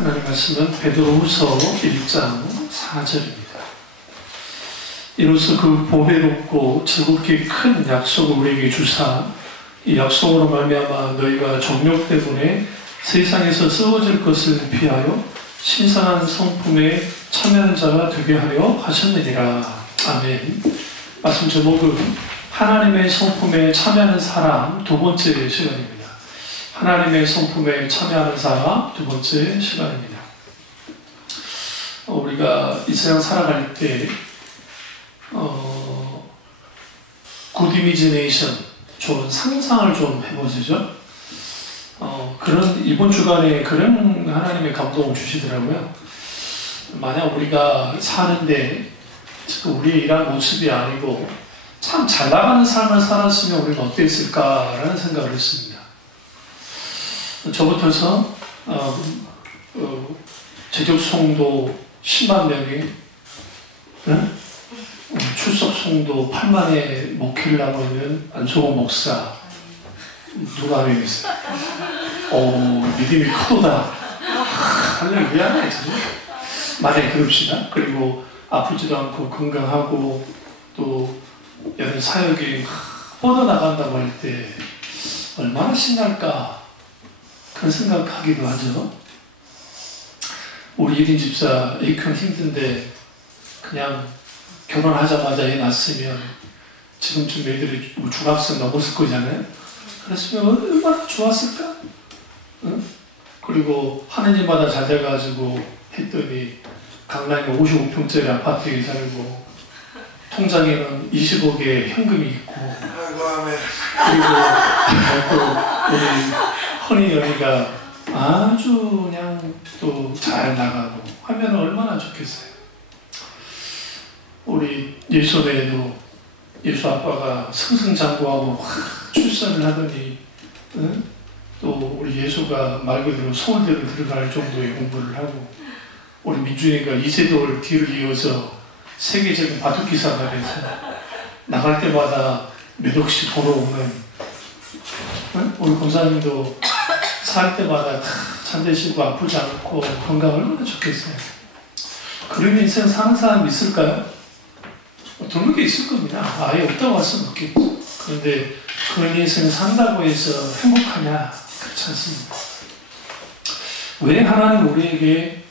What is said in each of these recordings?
하나님 말씀은 베드로후서 1장 4절입니다. 이로써 그 보배롭고 즐겁게 큰 약속을 우리에게 주사 이 약속으로 말미암아 너희가 정욕 때문에 세상에서 썩어질 것을 피하여 신성한 성품에 참여하는 자가 되게 하려 하셨느니라. 아멘. 말씀 제목은 하나님의 성품에 참여하는 사람 두 번째 시간입니다. 하나님의 성품에 참여하는 사람 두 번째 시간입니다. 우리가 이 세상 살아갈 때 굿 이미지네이션, 좋은 상상을 좀 해보시죠. 이번 주간에 그런 하나님의 감동을 주시더라고요. 만약 우리가 사는데 우리의 이런 모습이 아니고 참 잘 나가는 삶을 살았으면 우리는 어땠을까라는 생각을 했습니다. 저부터서 제적 성도 10만 명이 출석 성도 8만의 목회를 하고 있는 안소호 목사 누가 하겠어요? 믿음이 크도다. 할렐루야. 만약에 그럽시다. 그리고 아프지도 않고 건강하고 또 여러 사역이 뻗어나간다고 할 때 얼마나 신날까 그런 생각하기도 하죠. 우리 1인 집사 애견 힘든데 그냥 결혼하자마자 애 낳았으면 지금쯤 애들이 중학생 넘었을 거잖아요. 그랬으면 얼마나 좋았을까? 응? 그리고 하느님마다 잘 돼가지고 했더니 강남에 55평짜리 아파트에 살고 통장에는 20억의 현금이 있고 그리고 또 우리 허니 연희가 아주 그냥 또 잘 나가고 하면 얼마나 좋겠어요. 우리 예수에도 예수 아빠가 승승장구하고 출산을 하더니 또 우리 예수가 말 그대로 서울대를 들어갈 정도의 공부를 하고 우리 민준이가 이세돌 뒤를 이어서 세계적인 바둑기사가 돼서 나갈 때마다 몇 억씩 벌어오는 우리 권사님도 살 때마다 잘 되시고 아프지 않고 건강 얼마나 좋겠어요. 그런 인생 사는 사람이 있을까요? 드물게 있을 겁니다. 아예 없다고 할 수는 없겠죠. 그런데 그런 인생을 산다고 해서 행복하냐? 그렇지 않습니다. 왜 하나님 우리에게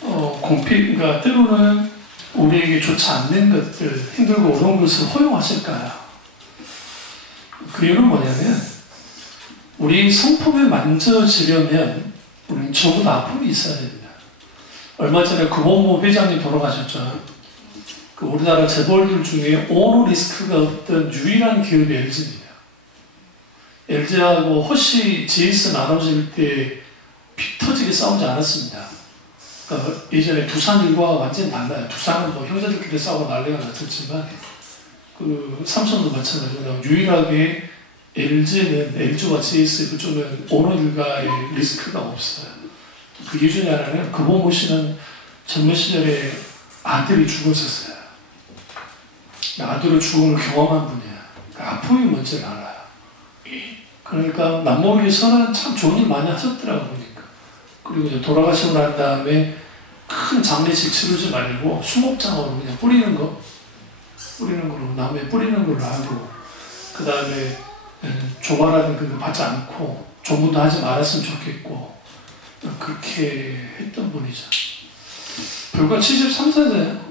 그러니까 때로는 우리에게 좋지 않는 것들, 힘들고 어려운 것을 허용하실까요? 그 이유는 뭐냐면 우리 성품에 만져지려면 우리는 적어도 아픔이 있어야 됩니다. 얼마 전에 구본모 회장님 돌아가셨죠. 그 우리나라 재벌들 중에 오너 리스크가 없던 유일한 기업이 LG입니다. LG하고 허쉬 GS 나눠질 때 피 터지게 싸우지 않았습니다. 그러니까 예전에 두산 일과가 완전히 달라요. 두산은 뭐 형제들끼리 싸우고 난리가 났었지만 그 삼성도 마찬가지로 유일하게 LG와 GS 그쪽은 오너 일가의 리스크가 없어요. 그 이유 중에 하나는 구본모 씨는 젊은 시절에 아들이 죽었었어요. 아들의 죽음을 경험한 분이야. 그러니까 아픔이 뭔지 알아요. 그러니까 남모르게서는 참 좋은 일 많이 하셨더라고 보니까. 그리고 이제 돌아가시고 난 다음에 큰 장례식 치르지 말고 수목장으로 그냥 뿌리는 걸로 나무에 뿌리는 걸로 하고 그 다음에 조마라는 그거 받지 않고 조문도 하지 말았으면 좋겠고 그렇게 했던 분이죠. 불과 73세잖아요.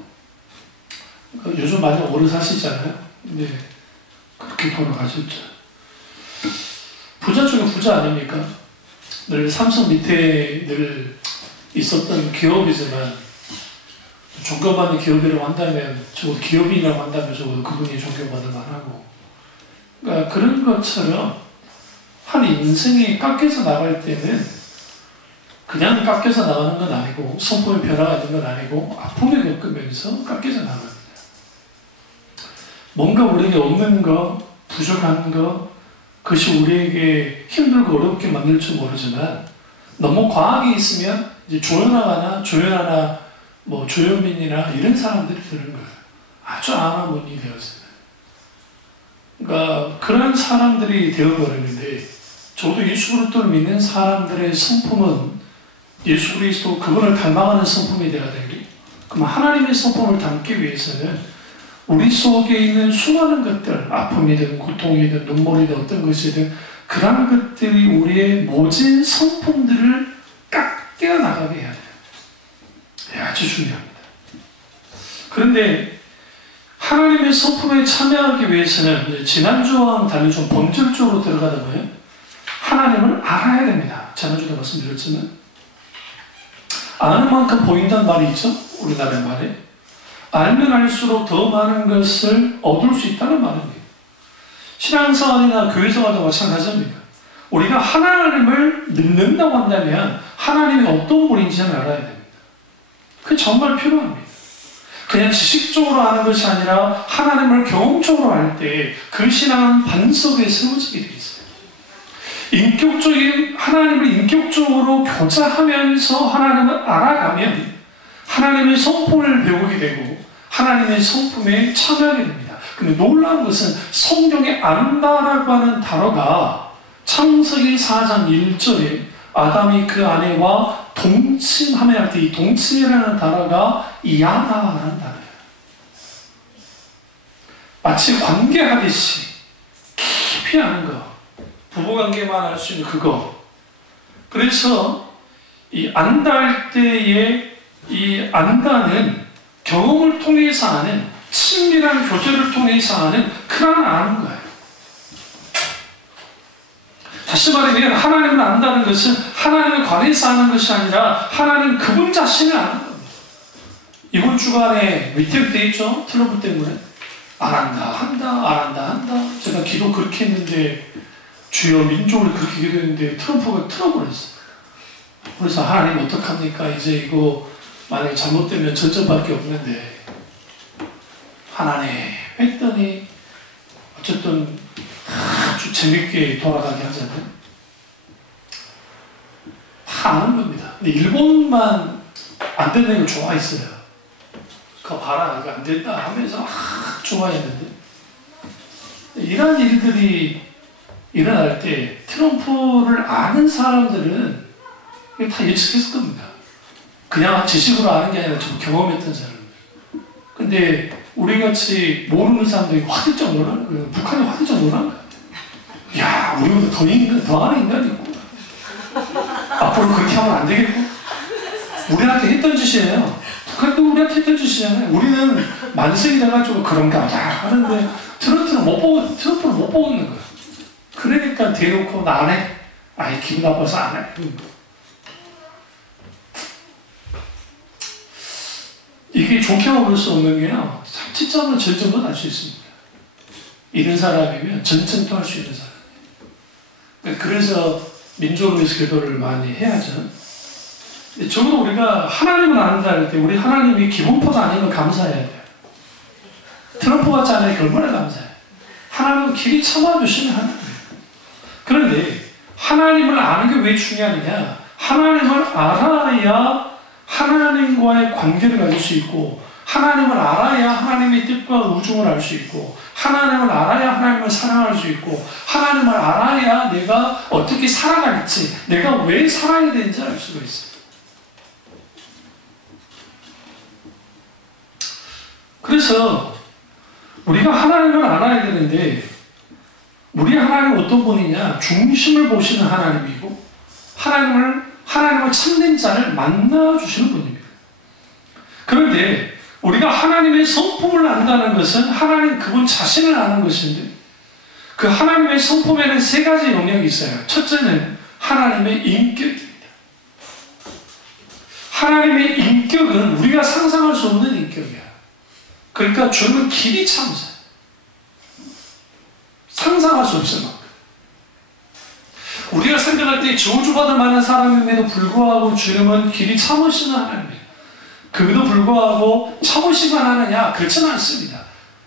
요즘 많이 오래 사시잖아요. 근데 그렇게 돌아가셨죠. 부자 중에 부자 아닙니까? 늘 삼성 밑에 늘 있었던 기업이지만 존경받는 기업이라고 한다면 적어도 기업인이라고 한다면 적어도 그분이 존경받을 만하고 그러니까 그런 것처럼 한 인생이 깎여서 나갈 때는 그냥 깎여서 나가는 건 아니고 성품의 변화가 있는 건 아니고 아픔을 겪으면서 깎여서 나갑니다. 뭔가 우리에게 없는 거, 부족한 거 그것이 우리에게 힘들고 어렵게 만들 줄 모르지만 너무 과하게 있으면 이제 조연아나 뭐 조현민이나 이런 사람들이 되는 거예요. 아주 아나무인이 되었어요. 그러니까 그런 사람들이 되어버리는데 저도 예수 그리스도를 믿는 사람들의 성품은 예수 그리스도 그분을 닮아가는 성품이 되어야 되겠죠. 그럼 하나님의 성품을 담기 위해서는 우리 속에 있는 수많은 것들, 아픔이든 고통이든 눈물이든 어떤 것이든 그런 것들이 우리의 모진 성품들을 딱 떼어나가게 해야 돼요. 아주 중요합니다. 그런데 하나님의 성품에 참여하기 위해서는 지난주와는 달리 좀 본질적으로 들어가다 보면 하나님을 알아야 됩니다. 지난주도 말씀드렸지만 아는 만큼 보인다는 말이 있죠? 우리나라 말에. 알면 알수록 더 많은 것을 얻을 수 있다는 말입니다. 신앙생활이나 교회생활도 마찬가지입니다. 우리가 하나님을 믿는다고 한다면 하나님이 어떤 분인지는 알아야 됩니다. 그게 정말 필요합니다. 그냥 지식적으로 아는 것이 아니라 하나님을 경험적으로 알 때 그 신앙은 반석에 세워지게 되어 있어요. 인격적인 하나님을 인격적으로 교제하면서 하나님을 알아가면 하나님의 성품을 배우게 되고 하나님의 성품에 참여하게 됩니다. 근데 놀라운 것은 성경에 안다라고 하는 단어가 창세기 4장 1절에 아담이 그 아내와 동침하며 할 때 이 동침이라는 단어가 야나라는 단어예요. 마치 관계하듯이 깊이 아는 거, 부부관계만 알 수 있는 그거. 그래서 이 안다 할 때의 이 안다는 경험을 통해서 아는, 친밀한 교제를 통해서 아는 그런 아는 거예요. 다시 말하면 하나님을 안다는 것은 하나님을 관해서 아는 것이 아니라 하나님 그분 자신을 아는 겁니다. 이번 주간에 위태롭게 돼 있죠? 트러블 때문에 안한다 한다 안한다 한다. 제가 기도 그렇게 했는데 주여 민족을 그렇게 기도했는데 트럼프가 트러블을 했어요. 그래서 하나님 어떡합니까? 이제 이거 만약에 잘못되면 전전밖에 없는데 하나님 했더니 어쨌든 아주 재밌게 돌아가게 하잖아요. 다 아는 겁니다. 근데 일본만 안 되는 걸 좋아했어요. 그거 봐라, 이거 안 된다 하면서 막 좋아했는데 이런 일들이 일어날 때 트럼프를 아는 사람들은 다 예측했을 겁니다. 그냥 지식으로 아는 게 아니라 좀 경험했던 사람들. 근데 우리같이 모르는 사람들이 화들짝 놀라는 거예요. 북한이 화들짝 놀라는 거예요. 야, 우리보다 더 아는 인간이 있고 앞으로 그렇게 하면 안 되겠고 우리한테 했던 짓이에요. 북한도 우리한테 했던 짓이잖아요. 우리는 만성이 돼가지고 그런가 보다 하는데 트럼프는 못 보고 있는 거예요. 그러니까 대놓고 나 안 해. 아이 기분 나빠서 안 해. 이게 좋게 먹을 수 없는 게요. 참치점은 절정은 알 수 있습니다. 이런 사람이면 전쟁도 할 수 있는 사람. 그래서 민족을 위해서 기도를 많이 해야죠. 적어도 우리가 하나님을 안다 할 때 우리 하나님이 기본포가 아니면 감사해야 돼요. 트럼프 같지 않으니까 얼마나 감사해요. 하나님은 길이 참아주시는 하나님이에요. 그런데 하나님을 아는 게 왜 중요하느냐? 하나님을 알아야 하나님과의 관계를 가질 수 있고 하나님을 알아야 하나님의 뜻과 우중을 알 수 있고 하나님을 알아야 하나님을 사랑할 수 있고 하나님을 알아야 내가 어떻게 살아갈지 내가 왜 살아야 되는지 알 수가 있어요. 그래서 우리가 하나님을 알아야 되는데 우리 하나님은 어떤 분이냐? 중심을 보시는 하나님이고 하나님을 참는 자를 만나주시는 분입니다. 그런데 우리가 하나님의 성품을 안다는 것은 하나님 그분 자신을 아는 것인데 그 하나님의 성품에는 세 가지 영역이 있어요. 첫째는 하나님의 인격입니다. 하나님의 인격은 우리가 상상할 수 없는 인격이야. 그러니까 주님은 길이 참으세요. 상상할 수 없을 만큼. 우리가 생각할 때 저주받을 만한 사람임에도 불구하고 주님은 길이 참으시는 하나님이에요. 그에도 불구하고 참으시만 하느냐? 그렇지는 않습니다.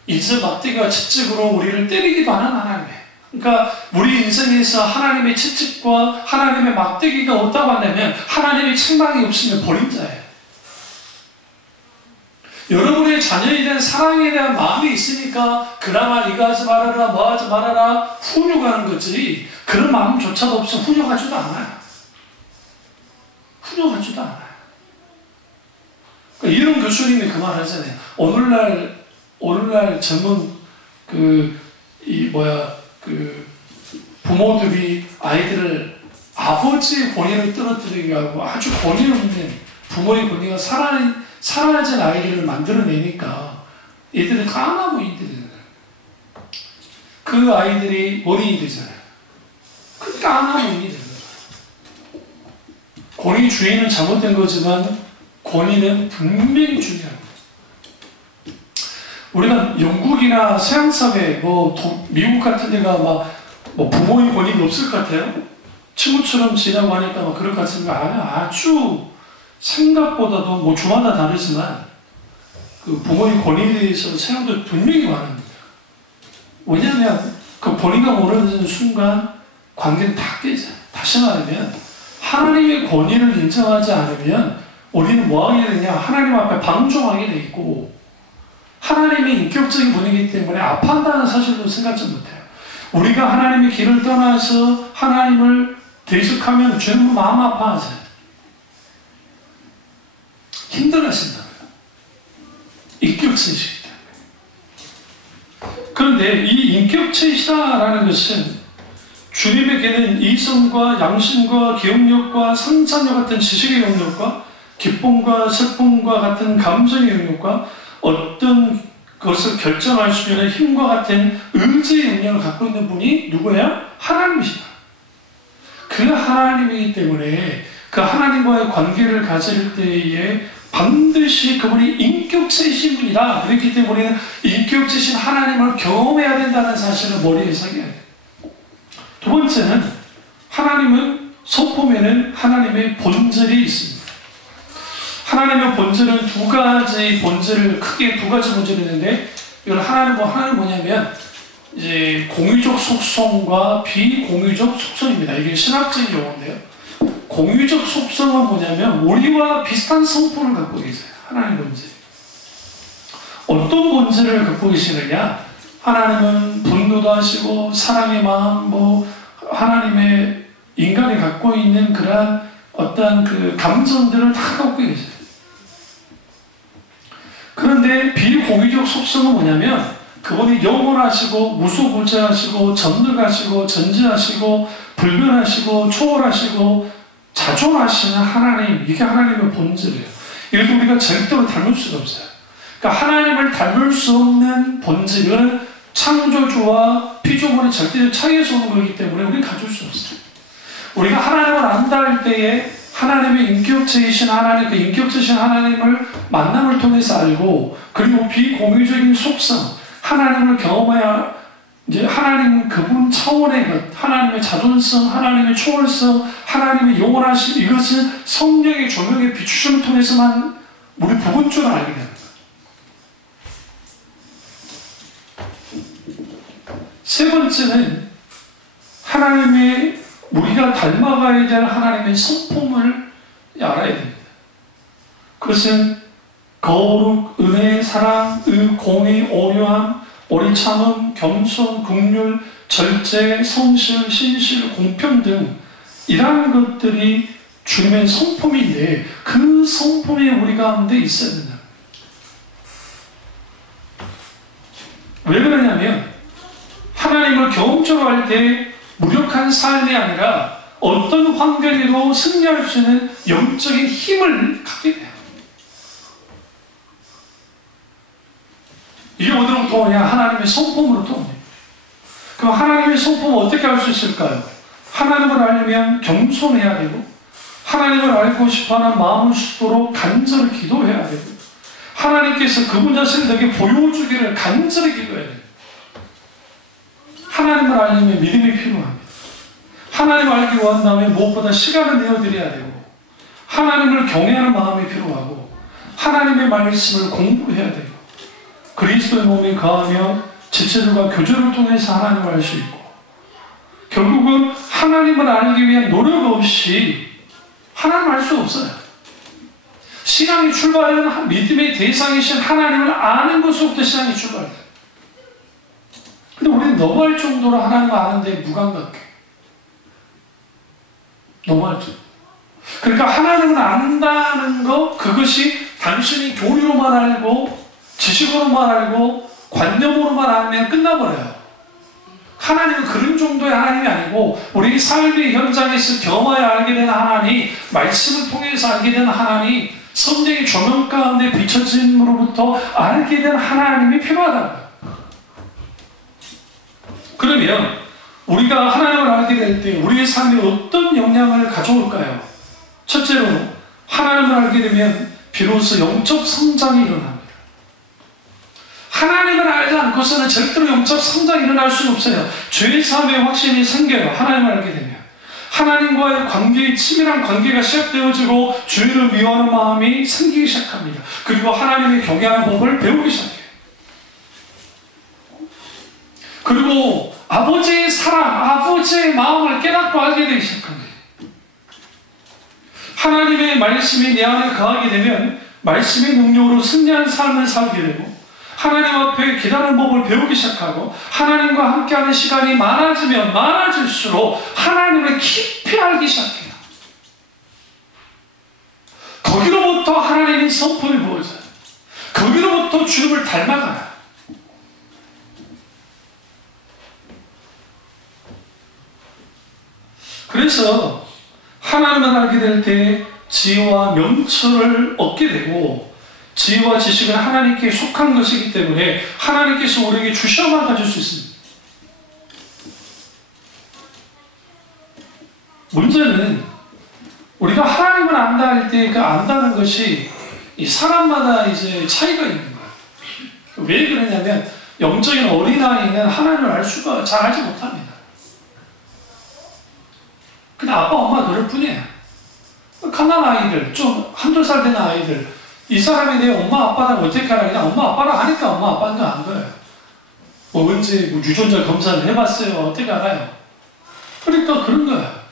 이제 막대기와 채찍으로 우리를 때리기도 하는 하나님이에요. 그러니까 우리 인생에서 하나님의 채찍과 하나님의 막대기가 없다고 한다면 하나님의 책망이 없으면 버린 자예요. 여러분의 자녀에 대한 사랑에 대한 마음이 있으니까 그나마 이거 하지 말아라 뭐 하지 말아라 훈육하는 거지 그런 마음조차도 없으면 훈육하지도 않아요. 전혀 같지도 않아요. 그러니까 이런 교수님이 그 말 하잖아요. 오늘날 젊은 부모들이 아이들을 아버지의 권위를 떨어뜨리게 하고 아주 권위 없는 부모의 권위가 사라진 아이들을 만들어내니까 애들은 까마무인이 되잖아요. 그 아이들이 어린이 되잖아요. 그 까마무인이 되는 거예요. 권위 주의는 잘못된 거지만 권위는 분명히 중요한 거예요. 우리가 영국이나 서양사회, 미국 같은 데가 부모의 권위가 없을 것 같아요. 친구처럼 지내고 하니까 그럴 것 같습니다. 아주 생각보다도 주마다 다르지만 그 부모의 권위에 대해서 서양도 분명히 말합니다. 왜냐하면 그 권위가 무너지는 순간 관계는 다 깨져요. 다시 말하면 하나님의 권위를 인정하지 않으면 우리는 뭐하게 되냐? 하나님 앞에 방종하게 돼 있고 하나님의 인격적인 분이기 때문에 아파한다는 사실도 생각지 못해요. 우리가 하나님의 길을 떠나서 하나님을 대적하면 전부 마음 아파하잖아요. 힘들어하신다고요. 인격체이시기 때문에. 그런데 이 인격체이시다라는 것은 주님에게는 이성과 양심과 기억력과 상상력 같은 지식의 영역과 기쁨과 슬픔과 같은 감정의 영역과 어떤 것을 결정할 수 있는 힘과 같은 의지의 영역을 갖고 있는 분이 누구예요? 하나님이시다. 그 하나님이기 때문에 그 하나님과의 관계를 가질 때에 반드시 그분이 인격체이신 분이다. 그렇기 때문에 인격체이신 하나님을 경험해야 된다는 사실을 머리에 새겨야 돼요. 두 번째는 하나님은 성품에는 하나님의 본질이 있습니다. 하나님의 본질은 크게 두 가지 본질이 있는데 이걸 하나님은 뭐냐면 이제 공유적 속성과 비공유적 속성입니다. 이게 신학적인 용어인데요. 공유적 속성은 뭐냐면 우리와 비슷한 성품을 갖고 계세요. 하나님의 본질. 어떤 본질을 갖고 계시느냐? 하나님은 분노도 하시고 사랑의 마음, 하나님의 인간이 갖고 있는 그러한 어떤 그 감정들을 다 갖고 계세요. 그런데 비공유적 속성은 뭐냐면 그분이 영원하시고 무소불자하시고 전능하시고 전지하시고 불변하시고 초월하시고 자존하시는 하나님, 이게 하나님의 본질이에요. 이래서 우리가 절대로 닮을 수가 없어요. 그러니까 하나님을 닮을 수 없는 본질, 이거는 창조주와 피조물의 절대적 차이에서 오는 거기 때문에 우리는 가질 수 없어요. 우리가 하나님을 안다 할 때에 하나님의 인격체이신 하나님, 그 인격체이신 하나님을 만남을 통해서 알고, 그리고 비공유적인 속성, 하나님을 경험해야, 이제 하나님 그분 차원의 것, 하나님의 자존성, 하나님의 초월성, 하나님의 영원하심, 이것은 성령의 조명의 비추심을 통해서만 우리 부분적으로 알게 됩니다. 세 번째는 우리가 닮아가야 될 하나님의 성품을 알아야 됩니다. 그것은 거룩, 은혜, 사랑, 공의, 오묘함, 오래 참음, 겸손, 긍휼, 절제, 성실, 신실, 공평 등 이러한 것들이 주님의 성품인데 그 성품이 우리 가운데 있어야 된다. 왜 그러냐면 하나님을 경험적으로 할 때 무력한 삶이 아니라 어떤 환경에도 승리할 수 있는 영적인 힘을 갖게 돼요. 이게 어디로부터 오냐? 하나님의 성품으로부터 옵니다. 그럼 하나님의 성품을 어떻게 알 수 있을까요? 하나님을 알려면 겸손해야 되고, 하나님을 알고 싶어하는 마음을 쏟도록 간절히 기도해야 되고, 하나님께서 그분 자신을 내게 보여주기를 간절히 기도해야 돼요. 하나님을 알려면 믿음이 필요합니다. 하나님을 알기 원한다면 무엇보다 시간을 내어드려야 되고, 하나님을 경외하는 마음이 필요하고, 하나님의 말씀을 공부해야 되고, 그리스도의 몸에 거하며 지체들과 교제를 통해서 하나님을 알 수 있고, 결국은 하나님을 알기 위한 노력 없이 하나님을 알 수 없어요. 신앙이 출발하는 믿음의 대상이신 하나님을 아는 것으로부터 신앙이 출발해요. 근데 우리는 넘어갈 정도로 하나님을 아는데 무감각해. 넘어갈 정도. 그러니까 하나님을 안다는 것, 그것이 단순히 교리로만 알고 지식으로만 알고 관념으로만 알면 끝나버려요. 하나님은 그런 정도의 하나님이 아니고 우리 삶의 현장에서 경험하여 알게 되는 하나님, 말씀을 통해서 알게 되는 하나님, 성경의 조명 가운데 비춰짐으로부터 알게 되는 하나님이 필요하다고요. 그러면 우리가 하나님을 알게 될 때 우리의 삶에 어떤 영향을 가져올까요? 첫째로 하나님을 알게 되면 비로소 영적 성장이 일어납니다. 하나님을 알지 않고서는 절대로 영적 성장이 일어날 수는 없어요. 죄의 삶에 확신이 생겨요. 하나님을 알게 되면. 하나님과의 관계의 치밀한 관계가 시작되어지고 죄를 미워하는 마음이 생기기 시작합니다. 그리고 하나님의 경외하는 법을 배우기 시작해요. 그리고 아버지의 사랑, 아버지의 마음을 깨닫고 알게 되기 시작합니다. 하나님의 말씀이 내 안에 거하게 되면 말씀의 능력으로 승리한 삶을 살게 되고 하나님 앞에 기다리는 법을 배우기 시작하고 하나님과 함께하는 시간이 많아지면 많아질수록 하나님을 깊이 알기 시작해요. 거기로부터 하나님의 성품이 보여져요. 거기로부터 주님을 닮아가요. 그래서 하나님을 알게 될 때 지혜와 명철을 얻게 되고 지혜와 지식은 하나님께 속한 것이기 때문에 하나님께서 우리에게 주셔야만 가질 수 있습니다. 문제는 우리가 하나님을 안다 할 때 그 안다는 것이 이 사람마다 이제 차이가 있는 거예요. 왜 그러냐면 영적인 어린아이는 하나님을 알 수가 잘 알지 못합니다. 그냥 아빠 엄마 그럴 뿐이에요. 갓난 아이들, 좀 한두 살 된 아이들, 이 사람이 내 엄마 아빠랑 어떻게 알아? 그냥 엄마 아빠랑 하니까 엄마 아빠인 거 안 거예요. 뭐 언제 유전자 검사를 해봤어요? 어떻게 알아요? 그러니까 그런 거야.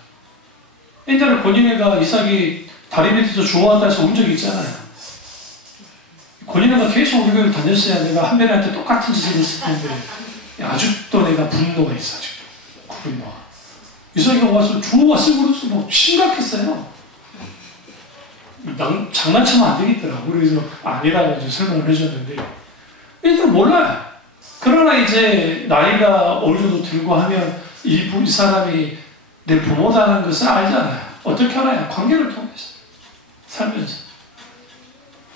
옛날에 권인애가 이삭이 다리 밑에서 좋아한다 해서 온 적이 있잖아요. 권인애가 계속 우리 교회를 다녔어야 내가 한별이한테 똑같은 짓을 했을 텐데 아직도 내가 분노가 있어. 아직도 그 분노가. 이삭이가 와서 좋았어요. 그래서 뭐 심각했어요. 장난치면 안 되겠더라고. 그래서 아니라고 이제 설명을 해줬는데 애들은 몰라요. 그러나 이제 나이가 어느 정도 들고 하면 이 사람이 내 부모다는 것을 알잖아요. 어떻게 알아요? 관계를 통해서 살면서.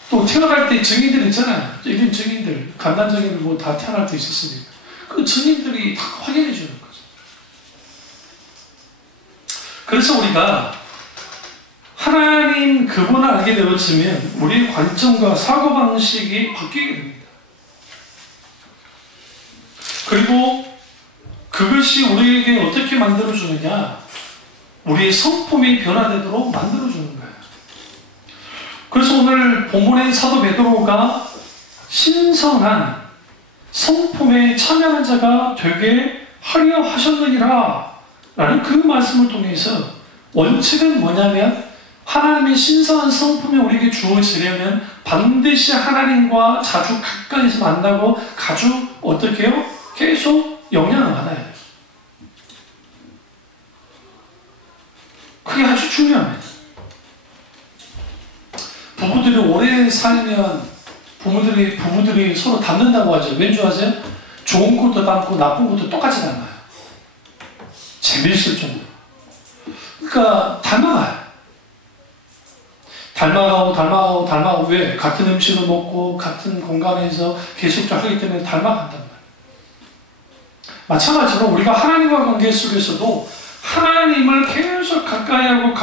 또 태어날 때 증인들 있잖아요. 이런 증인들, 간단 증인들 뭐 다 태어날 때 있었으니까 그 증인들이 다 확인해 주는 거죠. 그래서 우리가 하나님 그분을 알게 되었으면 우리의 관점과 사고방식이 바뀌게 됩니다. 그리고 그것이 우리에게 어떻게 만들어주느냐, 우리의 성품이 변화되도록 만들어주는 거예요. 그래서 오늘 본문의 사도 베드로가 신성한 성품에 참여하는 자가 되게 하려 하셨느니라 라는 그 말씀을 통해서 원칙은 뭐냐면 하나님의 신성한 성품이 우리에게 주어지려면 반드시 하나님과 자주 가까이서 만나고 아주 어떻게 해요? 계속 영향을 받아야 돼요. 그게 아주 중요합니다. 부부들이 오래 살면 부부들이 서로 닮는다고 하죠. 왠지 아세요? 좋은 것도 닮고 나쁜 것도 똑같이 닮아요. 재미있을 정도로. 그러니까 닮아가요. 닮아가고 왜? 같은 음식을 먹고 같은 공간에서 계속 하기 때문에 닮아간단 말이에요. 마찬가지로 우리가 하나님과 관계 속에서도 하나님을 계속 가까이 하고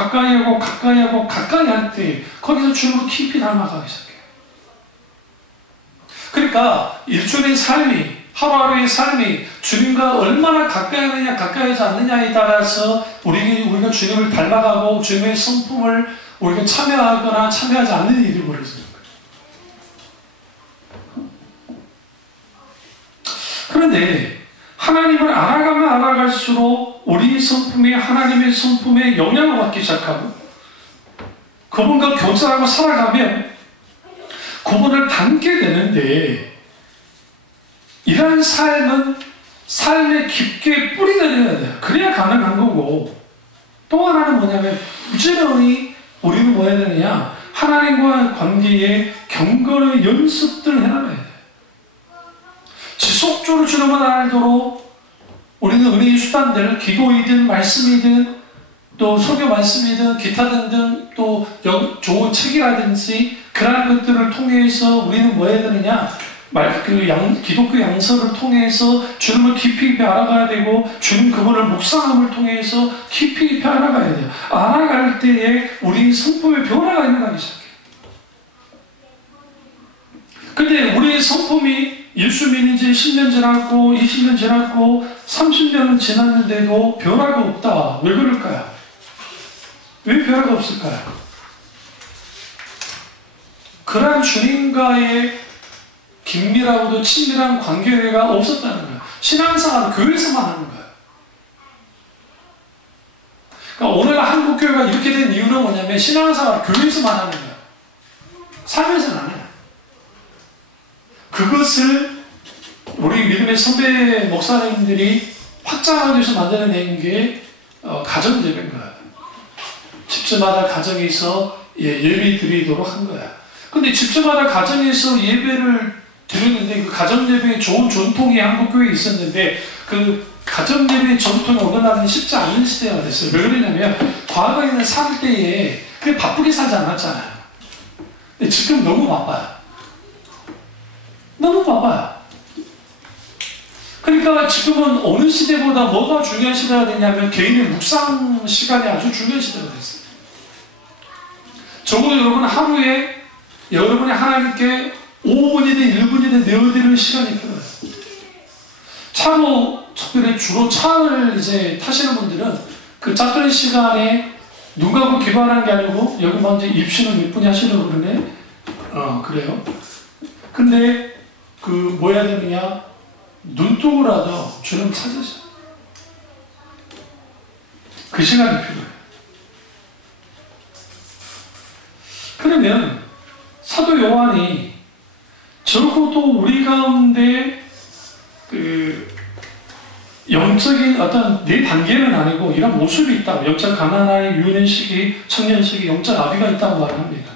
할 때 거기서 주님으로 깊이 닮아가기 시작해요. 그러니까 일주일의 삶이, 하루하루의 삶이 주님과 얼마나 가까이 하느냐 가까이 하지 않느냐에 따라서 우리가 주님을 닮아가고 주님의 성품을 우리가 참여하거나 참여하지 않는 일이 벌어지는 거예요. 그런데 하나님을 알아가면 알아갈수록 우리 성품이 하나님의 성품에 영향을 받기 시작하고 그분과 교제하고 살아가면 그분을 닮게 되는데 이러한 삶은 삶에 깊게 뿌리 내려야 돼요. 그래야 가능한 거고 또 하나는 뭐냐면 부지런히 우리는 뭐 해야 되느냐? 하나님과의 관계에 경건의 연습들을 해나가야 돼요. 지속적으로 주님만 알도록 우리는 은혜의 수단들, 기도이든 말씀이든 또 설교 말씀이든 기타 등등 또 좋은 책이라든지 그러한 것들을 통해서 우리는 뭐 해야 되느냐? 기독교 양서를 통해서 주님을 깊이 깊이 알아가야 되고 주님 그분을 묵상함을 통해서 깊이 깊이 알아가야 돼요. 알아갈 때에 우리 성품의 변화가 일어나기 시작해요. 근데 우리의 성품이 예수 믿은 지 10년 지났고 20년 지났고 30년은 지났는데도 변화가 없다. 왜 그럴까요? 왜 변화가 없을까요? 그러한 주님과의 긴밀하고도 친밀한 관계가 없었다는 거예요. 신앙생활은 교회에서만 하는 거예요. 그러니까 오늘 한국 교회가 이렇게 된 이유는 뭐냐면 신앙생활을 교회에서만 하는 거예요. 삶에서는 안 해요. 그것을 우리 믿음의 선배 목사님들이 확장하기 위해서 만들어낸 게 가정예배인 거예요. 집주마다 가정에서 예배 드리도록 한 거예요. 근데 집주마다 가정에서 예배를 드렸는데 그 가정예배의 좋은 전통이 한국교회에 있었는데 그 가정예배의 전통이 오늘날은 쉽지 않은 시대가 됐어요. 왜 그러냐면 과거에는 살 때에 그렇게 바쁘게 살지 않았잖아요. 근데 지금 너무 바빠요. 너무 바빠요. 그러니까 지금은 어느 시대보다 뭐가 중요한 시대가 됐냐면 개인의 묵상 시간이 아주 중요한 시대가 됐어요. 적어도 여러분 하루에 여러분이 하나님께 5분이든 1분이든 내어드리는 시간이 필요해요. 차로, 특별히 주로 차를 이제 타시는 분들은 그 짧은 시간에 눈 감고 기도하는 게 아니고 여기 먼저 입시는 몇 분이 하시려고 그러네? 그래요. 근데 뭐 해야 되느냐? 눈뜨고라도 주님 찾으셔. 그 시간이 필요해요. 그러면 사도 요한이 적어도 우리 가운데 영적인 어떤 네 단계는 아니고 이런 모습이 있다고, 영적 가난아이, 유년시기, 청년시기, 영적 아비가 있다고 말합니다.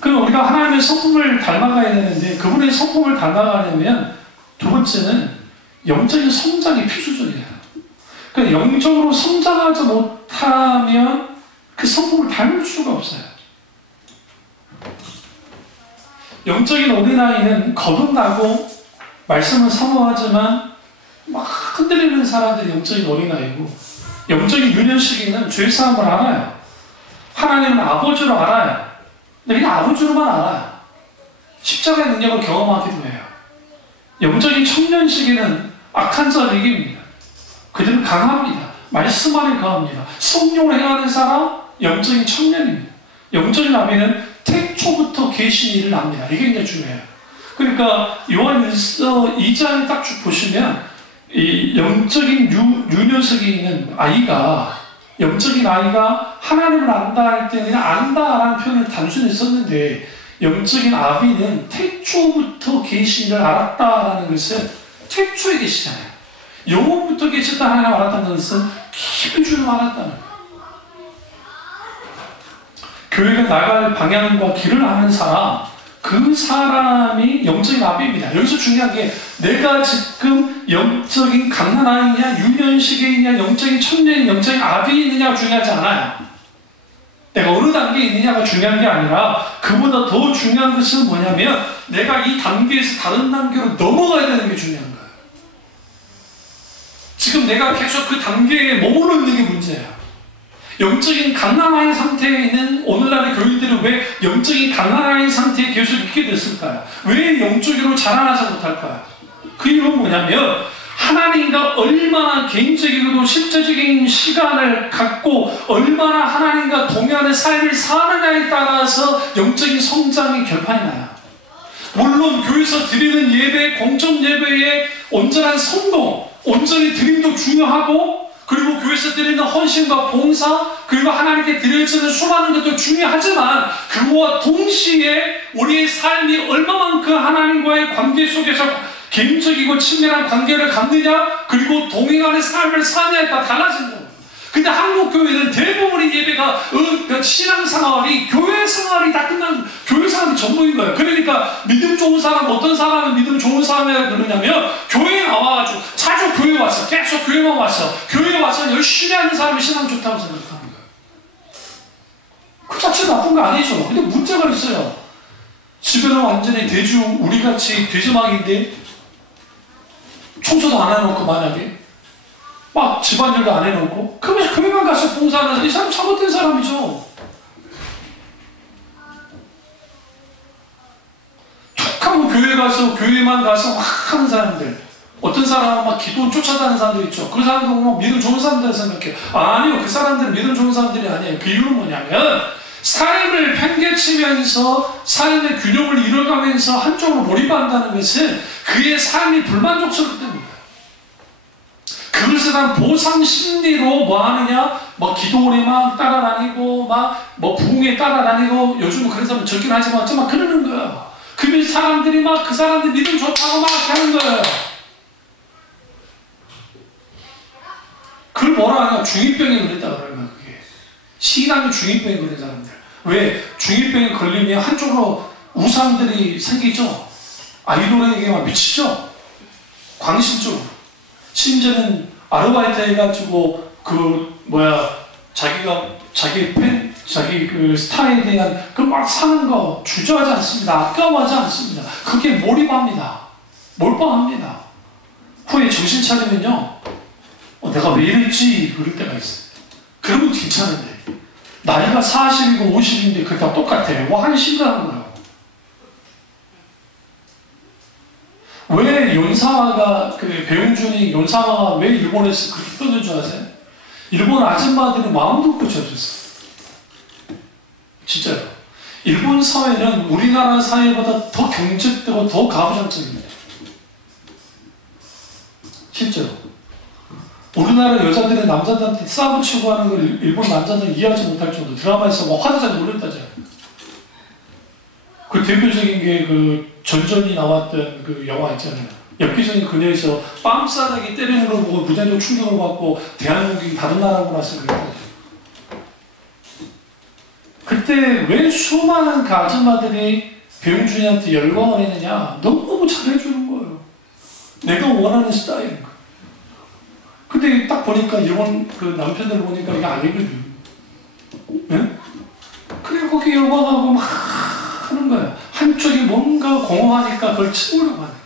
그럼 우리가 하나님의 성품을 닮아가야 되는데 그분의 성품을 닮아가려면 두 번째는 영적인 성장이 필수적이에요. 그러니까 영적으로 성장하지 못하면 그 성품을 닮을 수가 없어요. 영적인 어린아이는 거듭나고 말씀을 사모하지만 막 흔들리는 사람들이 영적인 어린아이고, 영적인 유년시기는 죄사함을 알아요. 하나님은 아버지로 알아요. 근데 그냥 아버지로만 알아요. 십자가의 능력을 경험하기도 해요. 영적인 청년시기는 악한 자를 이깁니다. 그들은 강합니다. 말씀 안에 강합니다. 성령을 행하는 사람, 영적인 청년입니다. 영적인 아비는 태초부터 계신 일을 압니다. 이게 굉장히 중요해요. 그러니까 요한일서 2장에 딱 쭉 보시면 이 영적인 유년석에 있는 아이가, 영적인 아이가 하나님을 안다 할 때 그냥 안다라는 표현을 단순히 썼는데 영적인 아비는 태초부터 계신 일을 알았다라는 것은 태초에 계시잖아요. 영원부터 계셨다 하나님 알았다는 것은 깊은 줄을 알았다는 거예요. 교회가 나갈 방향과 길을 아는 사람, 그 사람이 영적인 아비입니다. 여기서 중요한 게 내가 지금 영적인 갓난아이냐, 유년시기에 있냐, 영적인 청년이 영적인 아비에 있느냐가 중요하지 않아요. 내가 어느 단계에 있느냐가 중요한 게 아니라 그보다 더 중요한 것은 뭐냐면 내가 이 단계에서 다른 단계로 넘어가야 되는 게 중요한 거예요. 지금 내가 계속 그 단계에 머물러 있는 게 문제예요. 영적인 갓난아이 상태에 있는 오늘날의 교인들은 왜 영적인 갓난아이 상태에 계속 있게 됐을까요? 왜 영적으로 자라나지 못할까요? 그 이유는 뭐냐면 하나님과 얼마나 개인적이고도 실제적인 시간을 갖고 얼마나 하나님과 동행하는 삶을 사느냐에 따라서 영적인 성장이 결판이 나요. 물론 교회에서 드리는 예배, 공적 예배의 온전한 성공, 온전히 드림도 중요하고, 그리고 교회에서 드리는 헌신과 봉사, 그리고 하나님께 드려지는 수많은 것도 중요하지만 그와 동시에 우리의 삶이 얼마만큼 하나님과의 관계 속에서 개인적이고 친밀한 관계를 갖느냐, 그리고 동행하는 삶을 사느냐에 따라 달라진다. 근데 한국 교회는 대부분의 예배가 그 신앙생활이 교회 생활이 다 끝난 교회 생활이 전부인 거예요. 그러니까 믿음 좋은 사람, 어떤 사람은 믿음 좋은 사람이라 그러냐면 교회에 나와가지고 자주 교회 와서 계속 교회만 와서 교회에 와서 열심히 하는 사람이 신앙 좋다고 생각하는 거예요. 그 자체 나쁜 거 아니죠. 근데 문제가 있어요. 집에는 완전히 대주 우리같이 돼지막인데 청소도 안 해놓고 만약에 막 집안일도 안 해놓고 그러면 가서 봉사하는 사람, 이 사람 잘못된 사람이죠. 툭하면 교회 가서 교회만 가서 막 하는 사람들, 어떤 사람은 막 기도 쫓아다니는 사람도 있죠. 그 사람도 뭐 믿음 좋은 사람들 생각해요. 아니요, 그 사람들은 믿음 좋은 사람들이 아니에요. 그 이유는 뭐냐면 삶을 팽개치면서 삶의 균형을 잃어가면서 한쪽으로 몰입한다는 것은 그의 삶이 불만족스럽기 때문이에요. 그것에 대한 보상 심리로 뭐 하느냐? 뭐 기도원에 막 따라다니고, 막 뭐 부흥에 따라다니고, 요즘은 그런 사람 적긴 하지만 좀 막 그러는 거예요. 그 사람들이 막 그 사람들 믿음 좋다고 막 하는 거예요. 그걸 뭐라 하냐? 중이병에 걸렸다 그러면 그게. 신앙이 중이병에 걸린 사람들. 왜? 중이병에 걸리면 한쪽으로 우상들이 생기죠? 아이돌에게만 미치죠? 광신적으로. 심지어는 아르바이트 해가지고 자기 그 스타에 대한 그 막 사는 거 주저하지 않습니다. 아까워하지 않습니다. 그게 몰입합니다. 몰빵합니다. 후에 정신 차리면요, 내가 왜 이랬지? 그럴 때가 있어요. 그러면 괜찮은데 나이가 40이고 50인데 그게 다 똑같아요. 와, 한심한 거예요. 왜 연사마가, 배용준이 연사마가 왜 일본에서 그렇게 떠든 줄 아세요? 일본 아줌마들은 마음도 없고 젖었어요. 진짜요. 일본 사회는 우리나라 사회보다 더 경직되고 더 가부장적입니다. 실제로. 우리나라 여자들은 남자들한테 싸움치고 하는 걸 일본 남자들은 이해하지 못할 정도. 드라마에서 뭐 화자장이 놀렸다잖아요. 그 대표적인 게 그 전전이 나왔던 그 영화 있잖아요. 엽기적인 그녀에서 뺨싸대기 때리는 걸 보고 무대적 충격을 받고 대한민국이 다른 나라고 나서 그랬거든요. 그때 왜 수많은 그 아줌마들이 배용준이한테 열광을 했느냐? 너무너무 잘해주는 거예요. 내가 원하는 스타일인 거예요. 근데 딱 보니까 일본 그 남편들 보니까 이게 아니거든요. 네? 그래 거기 열광하고 막 하는 거예요. 한쪽이 뭔가 공허하니까 그걸 채우려고 하는 거예요.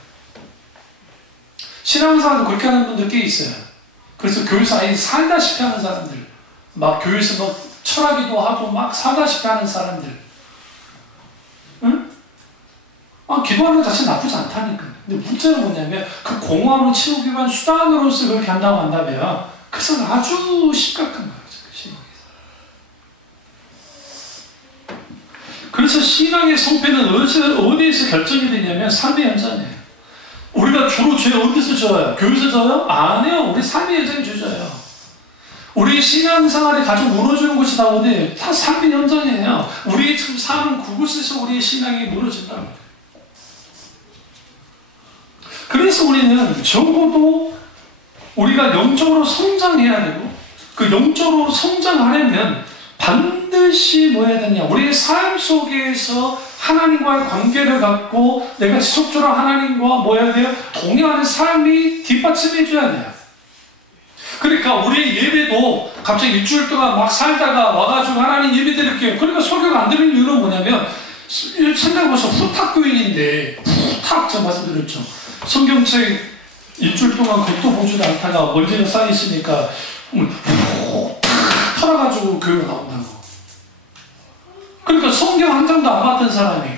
신앙생활도 그렇게 하는 분들 꽤 있어요. 그래서 교회에서 아예 살다시피 하는 사람들, 막 교회에서 막 철학기도 하고 막 살다시피 하는 사람들, 응? 기도하는 것 자체 나쁘지 않다니까. 근데 문제는 뭐냐면 그 공허함을 채우기 위한 수단으로서 그렇게 한다고 한다면 그것은 아주 심각한 거예요. 그래서 신앙의 성패는 어디에서 결정이 되냐면 삶의 현장이에요. 우리가 주로 죄 어디서 져요? 교회에서 져요? 아니요. 우리 삶의 현장이 주저요. 우리 신앙생활이 가장 무너지는 곳이 다 어디예요? 다 삶의 현장이에요. 우리 지금 사는 그곳에서 우리의 신앙이 무너진다는 거예요. 그래서 우리는 적어도 우리가 영적으로 성장해야 되고, 그 영적으로 성장하려면 반드시 뭐 해야 되냐? 우리의 삶 속에서 하나님과의 관계를 갖고 내가 지속적으로 하나님과 뭐 해야 돼요? 동행하는 삶이 뒷받침해줘야 돼요. 그러니까 우리 예배도 갑자기 일주일 동안 막 살다가 와가지고 하나님 예배 드릴게요. 그러니까 설교가 안 되는 이유는 뭐냐면 생각해보세요. 후탁교인인데, 후탁 제가 말씀드렸죠. 성경책 일주일 동안 겉도 보지도 않다가 먼지가 쌓여있으니까 훅 털어가지고 교회가 나온다고. 그러니까 성경 한 장도 안 봤던 사람이,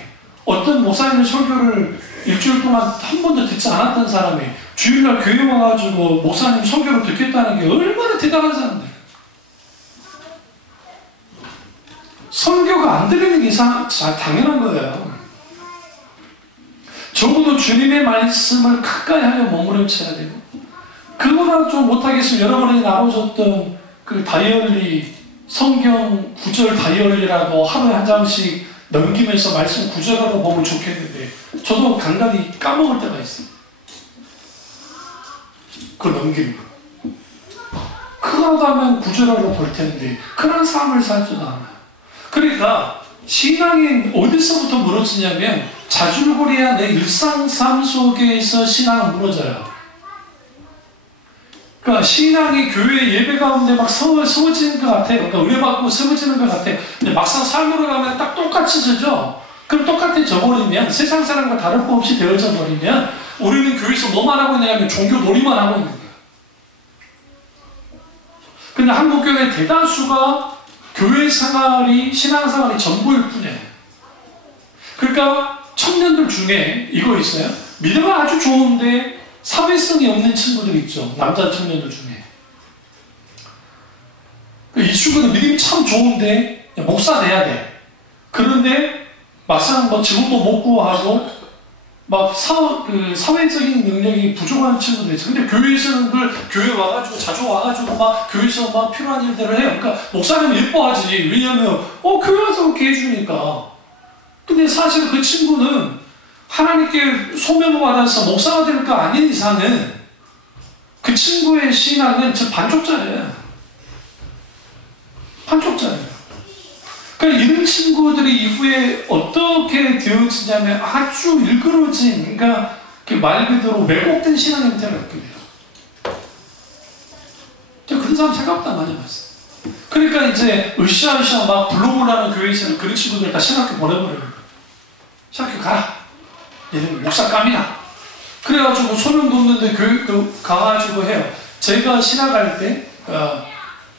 어떤 목사님의 설교를 일주일 동안 한 번도 듣지 않았던 사람이 주일날 교회 와가지고 목사님 설교를 듣겠다는 게 얼마나 대단한 사람들. 설교가 안 들리는 게 당연한 거예요. 적어도 주님의 말씀을 가까이 하려 몸부림쳐야 되고, 그거랑 좀 못하겠으면 여러분이 나눠줬던 그 다이어리, 성경 구절 다이어리라도 하루에 한 장씩 넘기면서 말씀 구절하고 보면 좋겠는데 저도 간간히 까먹을 때가 있어요. 그걸 넘기는 거. 그거라도 하면 구조라도 볼 텐데 그런 삶을 살지도 않아요. 그러니까 신앙이 어디서부터 무너지냐면 자줄거리야 내 일상 삶 속에서 신앙은 무너져요. 그러니까 신앙이 교회 예배 가운데 막 세워지는 것 같아요. 그러니까 은혜 받고 세워지는 것 같아요. 근데 막상 삶으로 가면 딱 똑같이 져죠. 그럼 똑같이 져버리면 세상 사람과 다를 거 없이 되어져 버리면 우리는 교회에서 뭐만 하고 있냐면 종교 놀이만 하고 있는 거예요. 근데 한국 교회 대다수가 교회 생활이 신앙생활이 전부일 뿐이에요. 그러니까 청년들 중에 이거 있어요. 믿음은 아주 좋은데 사회성이 없는 친구들 있죠. 남자 청년들 중에. 이 친구는 믿음이 참 좋은데 목사 돼야 돼. 그런데 막상 뭐 직업도 못 구하고 막 사회적인 능력이 부족한 친구들 있어요. 근데 교회에서는 교회 와가지고 자주 와가지고 막 교회에서 막 필요한 일들을 해요. 그러니까 목사님은 예뻐하지. 왜냐면 교회 와서 그렇게 해주니까. 근데 사실 그 친구는 하나님께 소명을 받아서 목사가 될 거 아닌 이상은 그 친구의 신앙은 저 반쪽짜리예요. 반쪽짜리예요. 그러니까 이런 친구들이 이후에 어떻게 되어지냐면 아주 일그러진, 그러니까 말 그대로 왜곡된 신앙 형태를 갖게 돼요. 제가 그런 사람 생각보다 많이 봤어요. 그러니까 이제 으쌰으쌰 막 블로그를 하는 교회에서는 그런 친구들 다 신학교 보내버려요. 신학교 가라. 얘는 목사감이나. 그래가지고 소명도 없는데 교육 가가지고 해요. 제가 신학할 때,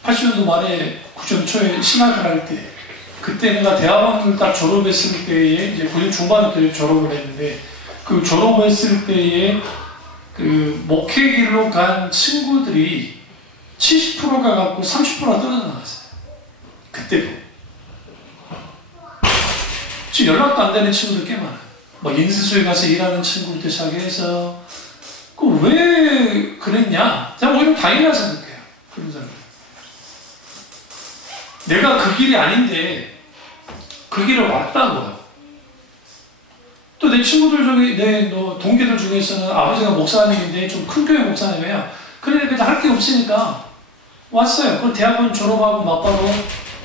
80년도 말에 90년도 초에 신학을 할 때, 그때 내가 대학원을 딱 졸업했을 때에, 이제 90 중반에 때 졸업을 했는데, 그 졸업했을 때에 그 목회길로 간 친구들이 70%가 갖고 30%가 떨어져 나갔어요. 그때도. 지금 연락도 안 되는 친구들 꽤 많아요. 뭐 인쇄소에 가서 일하는 친구부터 시작해서 왜 그랬냐? 제가 오히려 다행이라 생각해요. 그런 사람. 내가 그 길이 아닌데 그 길을 왔다고요. 또 내 친구들 중에 내 동기들 중에서는 아버지가 목사님인데 좀 큰 교회 목사님이에요. 그러니까 할 게 없으니까 왔어요. 그럼 대학원 졸업하고 막바로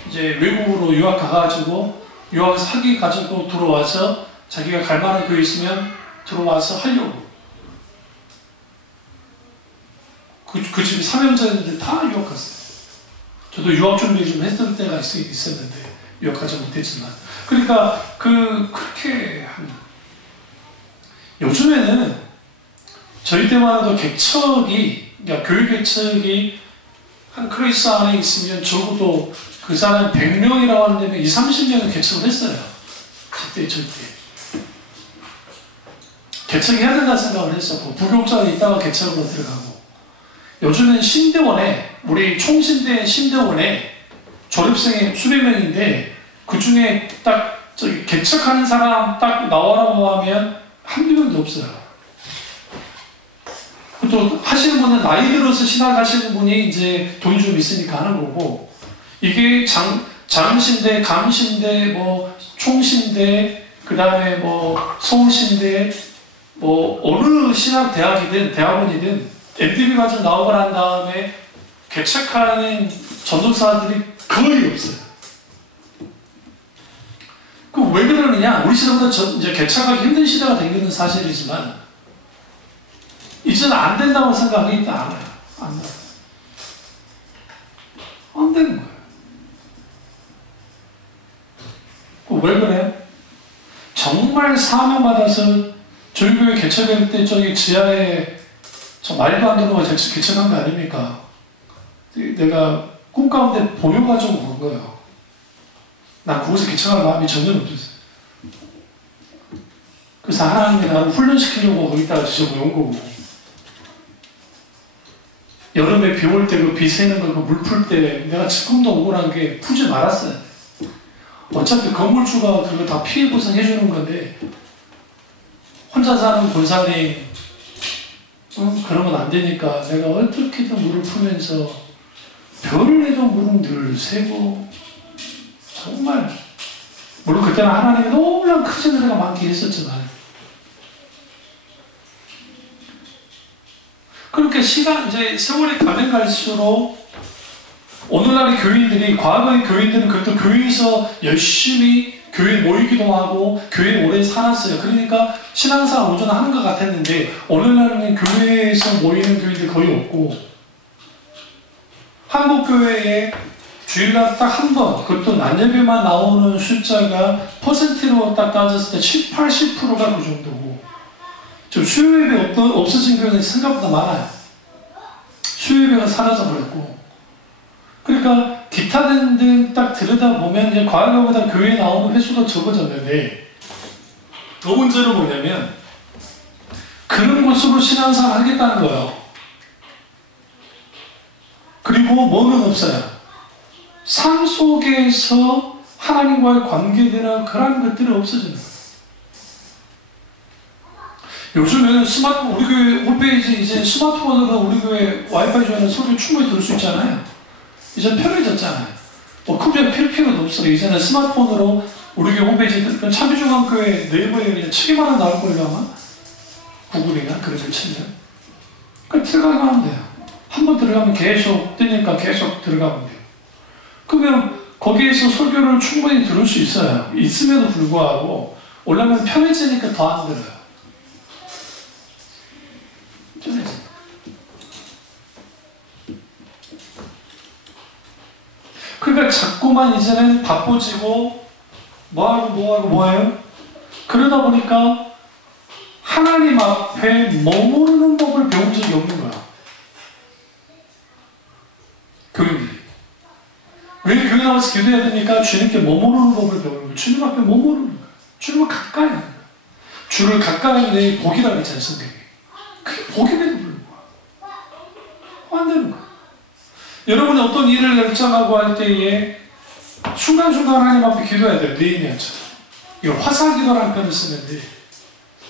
이제 외국으로 유학 가가지고 유학에서 학위 가지고 들어와서 자기가 갈 만한 교회 있으면 들어와서 하려고. 그 집이 사명자였는데 다 유학 갔어요. 저도 유학 준비 좀 했던 때가 있었는데 유학 가지 못했지만. 그러니까 그렇게 합니다. 요즘에는 저희 때만 해도 개척이, 그러니까 교회 개척이 한 크리스 안에 있으면 적어도 그 사람 100명이라고 하는데 20, 30명은 개척을 했어요. 그때 저때. 개척해야 된다 생각을 했었고, 부교육자가 있다가 개척으로 들어가고, 요즘은 신대원에, 우리 총신대 신대원에 졸업생이 수백 명인데, 그 중에 딱, 개척하는 사람 딱 나와라고 하면 한두 명도 없어요. 또 하시는 분은 나이 들어서 신학 하시는 분이 이제 돈이 좀 있으니까 하는 거고, 이게 장신대, 감신대, 뭐, 총신대, 그 다음에 뭐, 서울신대, 뭐 어느 신학 대학이든 대학원이든 MDB 가지고 나오고 난 다음에 개척하는 전도사들이 거의 없어요. 그 왜 그러느냐? 우리 시대보다 이제 개척하기 힘든 시대가 된 것은 사실이지만 이제는 안 된다고 생각하기 않아요. 안 돼요. 안 되는 거예요. 왜 그래요? 정말 사명받아서 저희 교회 개척할 때 저기 지하에 저 말도 안 되는 거 개척한 거 아닙니까? 내가 꿈 가운데 보여가지고 온 거예요. 난 그곳에 개척할 마음이 전혀 없었어요. 그래서 하나님이 나를 훈련시키려고 거기다가 지저분해 온 거고, 여름에 비 올 때 그 비 새는 거 그 물 풀 때 내가 지금도 억울한 게 푸지 말았어요. 어차피 건물주가 그거 다 피해 보상 해주는 건데 혼자 사는 권사님 그러면 안 되니까 내가 어떻게든 물을 푸면서 별에도 물은 늘 새고, 정말 물론 그때는 하나님이 너무나 크신 은혜가 많긴 했었지만, 그렇게 이제 세월이 가면 갈수록 오늘날의 교인들이, 과거의 교인들은 그래도 교회에서 열심히 교회에 모이기도 하고 교회에 오래 살았어요. 그러니까 신앙생활 오전에 하는 것 같았는데 오늘날은 교회에서 모이는 교인들이 거의 없고, 한국교회에 주일날 딱 한 번, 그것도 난예배만 나오는 숫자가 퍼센트로 딱 따졌을 때 7, 80%가 그 정도고, 좀 수요예배 없어진 교회는 생각보다 많아요. 수요예배가 사라져버렸고. 그러니까 기타 등등 딱 들여다보면 이제 과거보다 교회에 나오는 횟수가 적어졌는데, 더 문제는 뭐냐면 그런 곳으로 신앙생활 하겠다는 거예요. 그리고 뭐는 없어요. 삶 속에서 하나님과의 관계되는 그런 것들이 없어지는 거예요. 요즘에는 스마트폰, 우리 교회 홈페이지 이제 스마트폰으로 우리 교회 와이파이 전에 소리 충분히 들을 수 있잖아요. 이제 편해졌잖아요. 뭐 크게 필 필요도 없어요. 이제는 스마트폰으로 우리 교회 홈페이지 참여중앙교회 네이버에 그냥 치기만 하면 나올 거예요 아마. 구글이나 그런 걸 치면. 그러니까 들어가기만 하면 돼요. 한번 들어가면 계속 뜨니까 계속 들어가면 돼요. 그러면 거기에서 설교를 충분히 들을 수 있어요. 있음에도 불구하고 올라가면 편해지니까 더 안 들어요. 편해지니까. 그러니까 자꾸만 이제는 바빠지고 뭐하고 그러다 보니까 하나님 앞에 머무르는 법을 배운 적이 없는 거야. 교인들이. 왜 교회 나와서 기도해야 됩니까? 주님께 머무르는 법을 배우는 거예요. 주님 앞에 머무르는 거예요. 주님을 가까이 하는 거예요. 주를 가까이 하는 게 복이라고 했잖아요, 성경에. 그게 복임에도 불구하고 안 되는 거예요. 여러분이 어떤 일을 결정하고 할 때에 순간순간 하나님 앞에 기도해야 돼요. 느헤미야처럼. 이거 화살기도라는 표현을 쓰는데,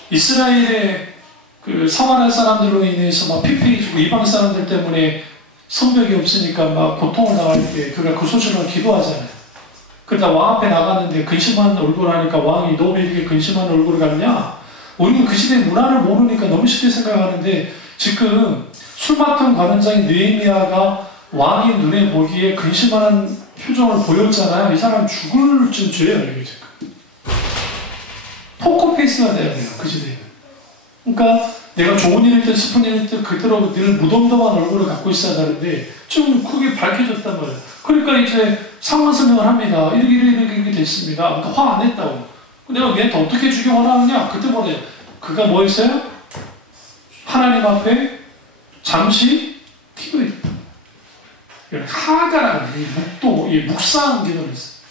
이스라엘의 그 사마리아 사람들로 인해서 막 피폐해지고 이방 사람들 때문에 성벽이 없으니까 막 고통을 당할 때 그가 그 소식을 기도하잖아요. 그러다 왕 앞에 나갔는데 근심한 얼굴 하니까 왕이 너 왜 이렇게 근심한 얼굴을 갖냐? 우리는 그 시대의 문화를 모르니까 너무 쉽게 생각하는데, 지금 술 맡은 관원장인 느헤미야가 왕이 눈에 보기에 근심하는 표정을 보였잖아요. 이 사람 죽을 쯤 죄예요, 이게 지금. 포커페이스가 돼야 돼요, 그 시대에는. 그러니까 내가 좋은 일일 때, 슬픈 일일 때 그대로 늘 무덤덤한 얼굴을 갖고 있어야 하는데 좀 그게 밝혀졌단 말이에요. 그러니까 이제 상황 설명을 합니다. 이렇게 됐습니다. 그러니까 화 안 했다고. 내가 얘한테 어떻게 주기 원하느냐? 그때 뭐래요? 그가 뭐 했어요? 하나님 앞에 잠시 기도했다. 하가라는 이 묵상한 기도를 했어요.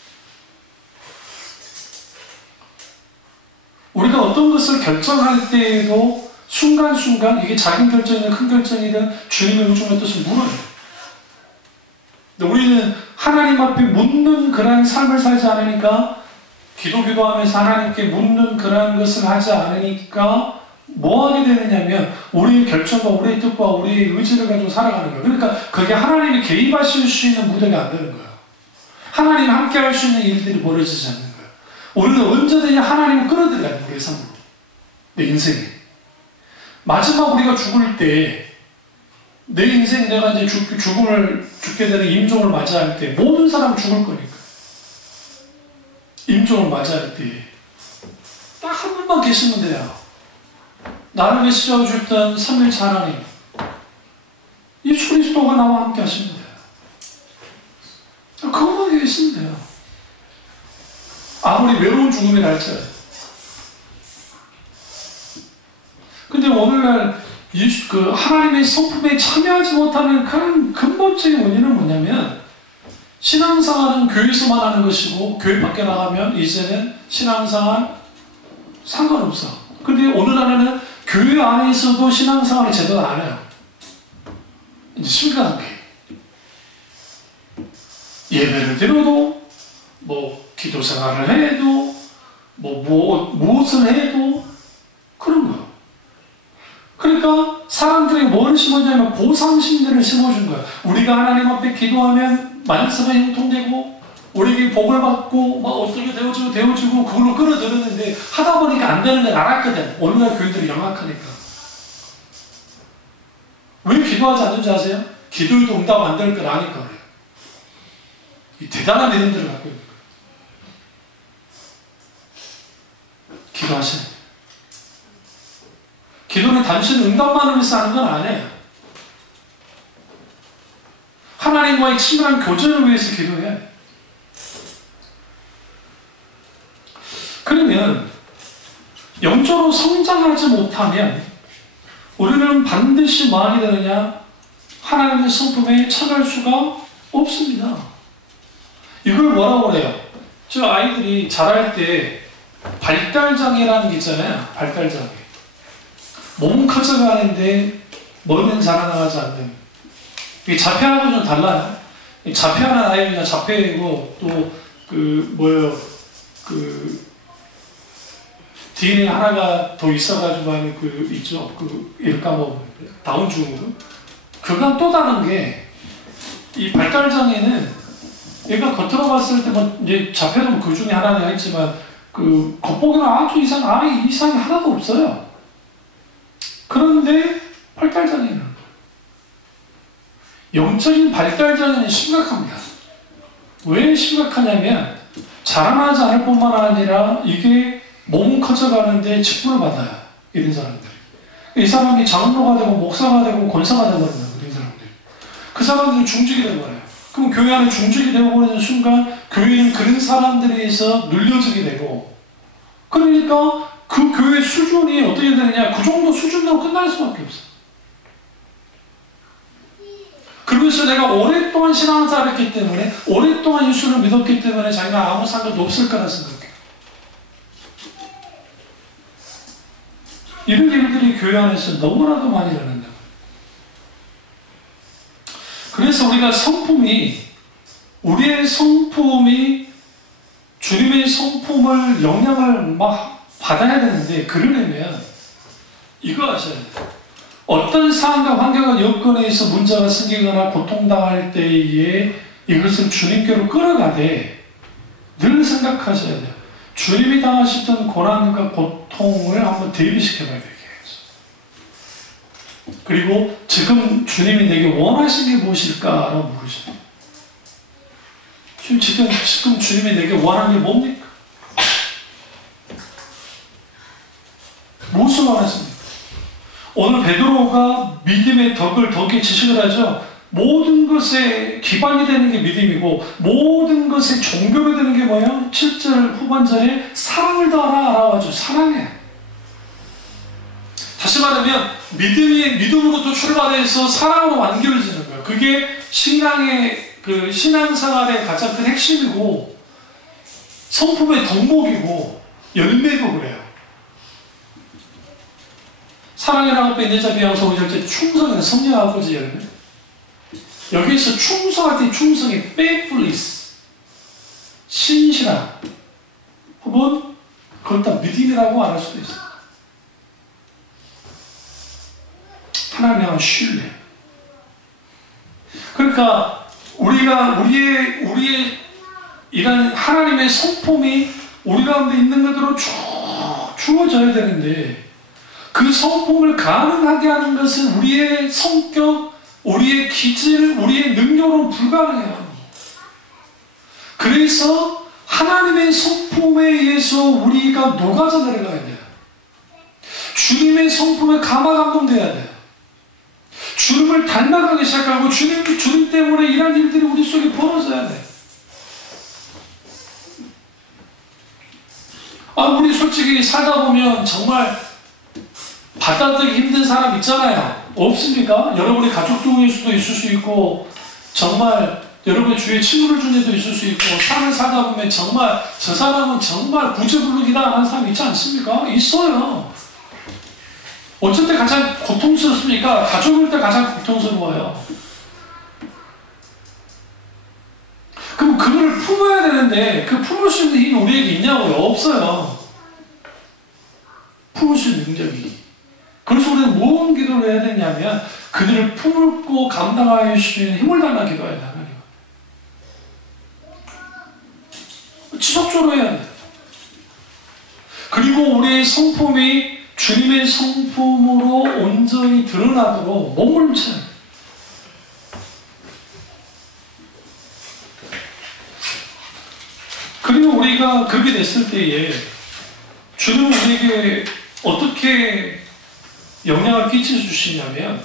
우리가 어떤 것을 결정할 때에도 순간순간 이게 작은 결정이든 큰 결정이든 주님의 의중의 뜻을 물어요. 근데 우리는 하나님 앞에 묻는 그런 삶을 살지 않으니까, 기도하면서 하나님께 묻는 그런 것을 하지 않으니까 뭐 하게 되느냐면 우리의 결정과 우리의 뜻과 우리의 의지를 가지고 살아가는 거예요. 그러니까 그게 하나님이 개입하실 수 있는 무대가 안 되는 거예요. 하나님이 함께 할 수 있는 일들이 벌어지지 않는 거예요. 우리는 언제든지 하나님을 끌어들여야 돼요. 우리의 삶으로. 내 인생에. 마지막 우리가 죽을 때, 내 인생 내가 이제 죽게 되는 임종을 맞이할 때, 모든 사람 죽을 거니까. 임종을 맞이할 때, 딱 한 분만 계시면 돼요. 나를 위해 쓰여주셨던 삼일차 하나님, 예수 그리스도가 나와 함께 하시면 돼요. 그것만 계시면 돼요. 아무리 외로운 죽음이 날지라도. 근데 오늘날 그 하나님의 성품에 참여하지 못하는 그런 근본적인 원인은 뭐냐면, 신앙생활은 교회에서만 하는 것이고 교회 밖에 나가면 이제는 신앙생활 상관없어. 근데 오늘날에는 교회 안에서도 신앙생활을 제대로 안 해요. 이제 심각하게 예배를 드려도, 기도 생활을 해도, 무엇을 해도 그런 거예요. 그러니까 사람들이 뭘 심었냐면 보상심들을 심어준 거예요. 우리가 하나님 앞에 기도하면 만사가 형통되고, 우리에게 복을 받고, 어떻게 되어지고, 그걸로 끌어들였는데, 하다 보니까 안 되는 걸 알았거든. 오늘날 교인들이 영악하니까. 왜 기도하지 않는지 아세요? 기도에도 응답 안 될 걸 아니까 그래요. 이 대단한 믿음들을 갖고 있는 거예요. 기도하셔야 돼요. 기도는 단순히 응답만을 위해서 하는 건 아니에요. 하나님과의 친밀한 교제를 위해서 기도해야 돼요. 그러면 영적으로 성장하지 못하면 우리는 반드시 뭐 하게 되느냐? 하나님의 성품에 처할 수가 없습니다. 이걸 뭐라고 그래요? 저 아이들이 자랄 때 발달장애라는 게 있잖아요. 발달장애. 몸은 커져가는데 머리는 자라나가지 않는. 이게 자폐하고 좀 달라요. 자폐하는 아이는 그냥 자폐이고 또 DNA 하나가 더 있어가지고 하는 있죠. 이럴까 다운 증후군. 그건 또 다른 게 이 발달장애는 얘가 겉으로 봤을 때 이제 자폐도 그 중에 하나는 했지만 겉보기는 아주 이상이 하나도 없어요. 그런데 발달장애는 영적인 발달장애는 심각합니다. 왜 심각하냐면 자라나지 않을 뿐만 아니라 이게 몸은 커져가는데 직분을 받아요. 이런 사람들이. 이 사람이 장로가 되고 목사가 되고 권사가 되어버린다. 이런 사람들. 그 사람들은 중직이 되어버려요. 그럼 교회 안에 중직이 되어버리는 순간 교회는 그런 사람들에 의해서 눌려지게 되고, 그러니까 그 교회 수준이 어떻게 되느냐, 그 정도 수준으로 끝날 수밖에 없어요. 그러면서 내가 오랫동안 신앙생활을 했기 때문에, 오랫동안 예수를 믿었기 때문에 자기가 아무 상관도 없을 거라 생각해요. 이런 일들이 교회 안에서 너무나도 많이 일어난다. 그래서 우리가 우리의 성품이 주님의 성품을 영향을 막 받아야 되는데, 그러려면 이거 아셔야 돼요. 어떤 상황과 환경과 여건에 의해서 문제가 생기거나 고통당할 때에 이것을 주님께로 끌어가되 늘 생각하셔야 돼요. 주님이 당하셨던 고난과 고통을 한번 대비시켜봐야 되겠어요. 그리고 지금 주님이 내게 원하시는 게 무엇일까라고 물으셔요. 지금 주님이 내게 원하는 게 뭡니까? 무엇을 원하십니까? 오늘 베드로가 믿음의 덕을 덕에 지식을 하죠. 모든 것에 기반이 되는 게 믿음이고 모든 것에 종교가 되는 게 뭐예요? 7절 후반절에 사랑을 더하라 알아와줘. 사랑해. 다시 말하면 믿음으로부터 출발해서 사랑으로 완결해지는 거예요. 그게 신앙생활의 가장 큰 핵심이고 성품의 덕목이고 열매고 그래요. 사랑이라고 앞에 네 자비 양성 5절째 충성은 성령 아버지 열매. 여기서 충성할 때 충성이 faithfulness, 신실함, 혹은 그걸 다 믿음이라고 말할 수도 있어요. 하나님에 대한 신뢰. 그러니까 우리의 이런 하나님의 성품이 우리 가운데 있는 것으로 쭉 주어져야 되는데, 그 성품을 가능하게 하는 것은 우리의 성격, 우리의 기질, 우리의 능력으로는 불가능해요. 그래서 하나님의 성품에 의해서 우리가 녹아져 내려가야 돼요. 주님의 성품에 감화감동돼야 돼요. 주님을 닮아가기 시작하고 주님 때문에 이런 일들이 우리 속에 벌어져야 돼요. 우리 솔직히 살다 보면 정말 받아들이기 힘든 사람 있잖아요. 없습니까? 여러분의 가족 중일 수도 있을 수 있고, 정말 여러분의 주위에 친구를 중에도 있을 수 있고, 삶을 살다 보면 정말 저 사람은 정말 구제불능이다 하는 사람 있지 않습니까? 있어요. 어쩔 때 가장 고통스럽습니까? 가족일 때 가장 고통스러워요. 그럼 그거를 품어야 되는데 그 품을 수 있는 힘이 우리에게 있냐고요? 없어요. 품을 수 있는 능력이. 그래서 우리는 무슨 기도를 해야 되냐면 그들을 품고 감당할 수 있는 힘을 달라 기도해야 돼. 하나님. 지속적으로 해야 돼. 그리고 우리의 성품이 주님의 성품으로 온전히 드러나도록 몸을 쳐야 돼. 우리가 그렇게 됐을 때에 주는 우리에게 어떻게 영향을 끼쳐 주시냐면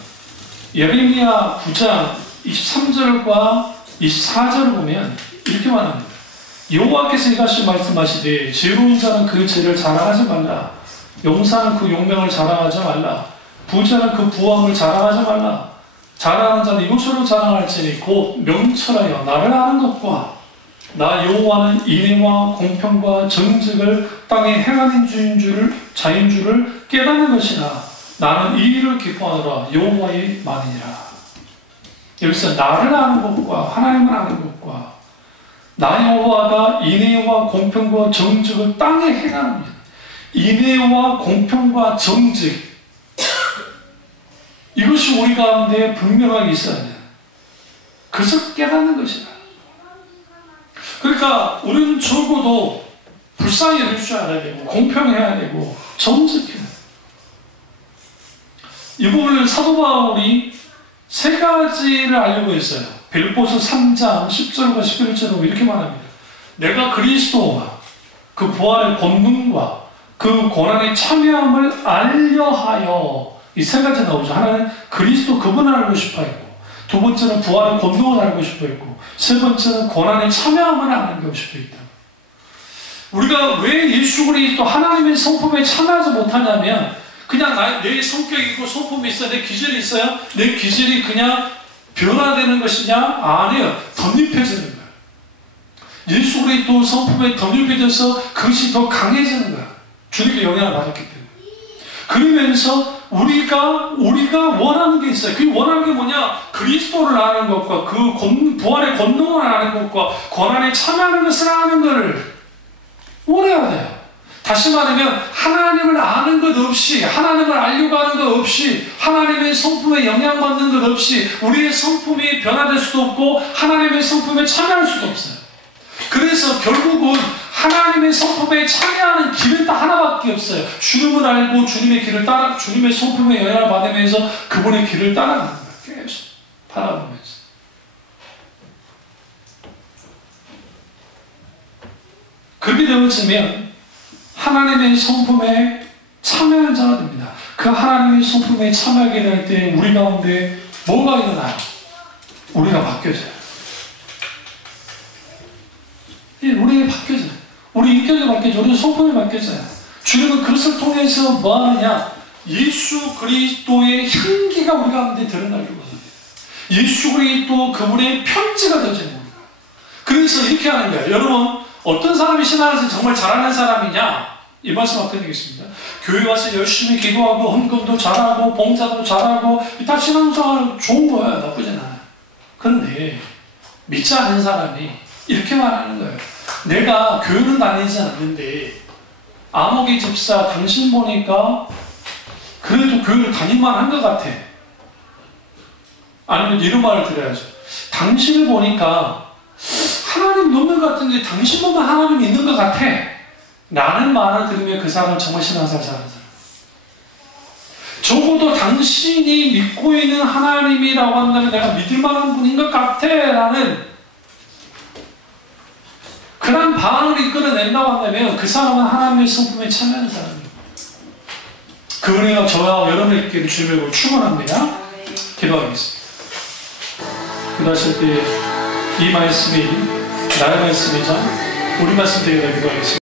예레미야 9장 23절과 24절을 보면 이렇게 말합니다. 여호와께서 이같이 말씀하시되 지혜로운 자는 그 죄를 자랑하지 말라. 용사는 그 용명을 자랑하지 말라. 부자는 그 부함을 자랑하지 말라. 자랑하는 자는 이것으로 자랑할지니 곧 명철하여 나를 아는 것과 나 여호와는 인애와 공평과 정직을 땅에 행하는 자인 줄을 깨닫는 것이나 나는 이 일을 기뻐하노라. 여호와의 말이니라. 여기서 나를 아는 것과 하나님을 아는 것과 나 여호와가 인애와 공평과 정직을 땅에 행하는 것. 인애와 공평과 정직, 이것이 우리 가운데 분명하게 있어야 돼요. 그래서 깨닫는 것이다. 그러니까 우리는 적어도 불쌍히 여길 줄 알아야 되고 공평해야 되고 정직해야 돼요. 이 부분을 사도 바울이 세 가지를 알려고 했어요. 빌립보서 3장 10절과 11절로 이렇게 말합니다. 내가 그리스도와 그 부활의 권능과 그 고난의 참여함을 알려하여, 이 세 가지 나오죠. 하나는 그리스도 그분을 알고 싶어 했고, 두 번째는 부활의 권능을 알고 싶어 했고, 세 번째는 고난의 참여함을 알고 싶어 했다. 우리가 왜 예수 그리스도 하나님의 성품에 참여하지 못하냐면 그냥 내 성격이 있고 성품이 있어요. 내 기질이 있어요. 내 기질이 그냥 변화되는 것이냐? 아니에요. 덧입혀지는 거예요. 예수 그리스도 성품에 덧입혀져서 그것이 더 강해지는 거예요. 주님께 영향을 받았기 때문에. 그러면서 우리가 원하는 게 있어요. 그 원하는 게 뭐냐? 그리스도를 아는 것과 그 부활의 권능을 아는 것과 고난에 참여하는 것을 아는 것을 원해야 돼요. 다시 말하면 하나님을 아는 것 없이, 하나님을 알려고 하는 것 없이, 하나님의 성품에 영향받는 것 없이 우리의 성품이 변화될 수도 없고 하나님의 성품에 참여할 수도 없어요. 그래서 결국은 하나님의 성품에 참여하는 길은 딱 하나밖에 없어요. 주님을 알고 주님의 길을 따라, 주님의 성품에 영향을 받으면서 그분의 길을 따라가는 거예요. 계속 바라보면서. 그렇게 되어지면 하나님의 성품에 참여하는 자가 됩니다. 그 하나님의 성품에 참여하게 될 때 우리 가운데 뭐가 일어나요? 우리가 바뀌어져요. 우리가 바뀌어져요. 우리 인격이 바뀌어져요. 우리 성품이 바뀌어져요. 주님은 그것을 통해서 뭐 하느냐? 예수 그리스도의 향기가 우리 가운데 드러나려고 합니다. 예수 그리스도 그분의 편지가 되어지는 겁니다. 그래서 이렇게 하는 거예요. 여러분, 어떤 사람이 신앙에서 정말 잘하는 사람이냐? 이 말씀 아까 드리겠습니다. 교회 와서 열심히 기도하고 헌금도 잘하고 봉사도 잘하고 다 신앙생활 좋은 거야. 나쁘진 않아요. 그런데 믿지 않는 사람이 이렇게 말하는 거예요. 내가 교회는 다니지 않는데 아무개 집사 당신 보니까 그래도 교회를 다닐만 한 것 같아. 아니면 이런 말을 드려야죠. 당신을 보니까 하나님 없는 것 같은데 당신 보면 하나님이 있는 것 같아. 라는 말을 들으면 그 사람은 정말 신앙생활 잘하는 사람. 적어도 당신이 믿고 있는 하나님이라고 한다면 내가 믿을 만한 분인 것 같아. 라는 그런 반응을 이끌어낸다고 한다면 그 사람은 하나님의 성품에 참여하는 사람입니다. 그 은혜가 저와 여러분에게 주님을 축원합니다. 기도하겠습니다. 기도하실 때 이 말씀이 나의 말씀이자 우리 말씀 되게 기도하겠습니다.